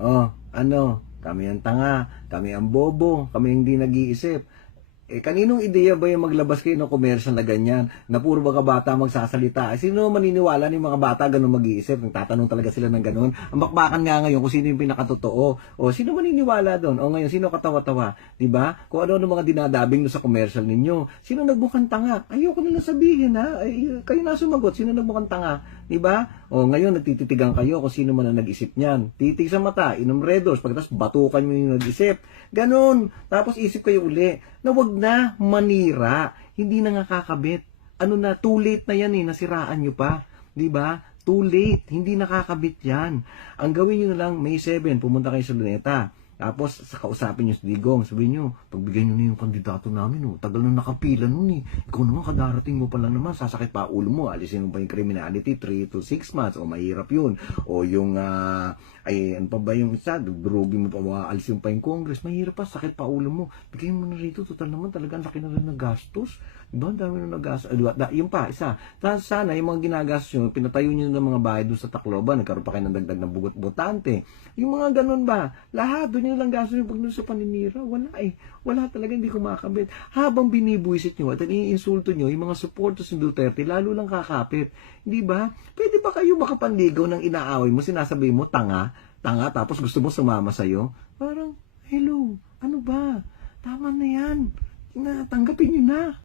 Oh, ano, kami ang tanga, kami ang bobo, kami ang hindi nag-iisip. Kaninong ideya ba yung maglabas kayo ng commercial na ganyan, na puro mga bata magsasalita? Sino maniniwala ng mga bata ganun mag-iisip? Nagtatanong talaga sila ng ganun. Ang bakbakan nga ngayon kung sino yung pinakatotoo. O sino maniniwala doon? O ngayon, sino katawa-tawa? Diba? Kung ano-ano mga dinadabing sa commercial ninyo. Sino nagbukang tanga? Ayoko na lang sabihin ha. Ay, kayo na sumagot. Sino nagbukang tanga? Diba? O ngayon, nagtititigan kayo kung sino man ang nag-isip niyan. Titig sa mata, inom Red Horse, pagkatapos batukan mo yung nag-isip. Ganon. Tapos isip kayo uli na wag na manira. Hindi na nga kakabit. Ano na, too late na yan nasiraan nyo pa. 'Di ba? Too late. Hindi nakakabit yan. Ang gawin nyo na lang, May 7, pumunta kayo sa Luneta. Tapos, sa kausapin nyo si Digong, sabihin nyo, pagbigay nyo na yung kandidato namin, tagal na nakapila nun Ikaw naman, kadarating mo pa lang naman, sasakit pa ulo mo, alisin mo pa yung criminality, 3 to 6 months, o mahirap yun. O yung, ano pa ba yung isa, durugin mo pa, alisin mo pa yung Congress, mahirap pa, sakit pa ulo mo. Bigay mo na rito, total naman talaga, ang laki na rin na gastos. Diba? Ang dami na nagastos. Yung pa, isa. Sana, yung mga ginagastos nyo, pinatayo nyo ng mga bahay doon sa Tacloban, nagkaroon pa kayo ng dagdag ng bugot-botante. Yung mga ganun ba? Lahat, doon nyo lang gastos yung pag sa paninira. Wala Wala talaga, hindi kumakabit. Habang binibuisit nyo at iniinsulto nyo, yung mga supporters ng Duterte, lalo lang kakapit. Hindi ba? Pwede ba kayo makapanligaw ng inaaway mo, sinasabi mo, tanga, tapos gusto mo sumama sa'yo? Parang, hello, ano ba? Tama na yan. Tanggapin nyo na.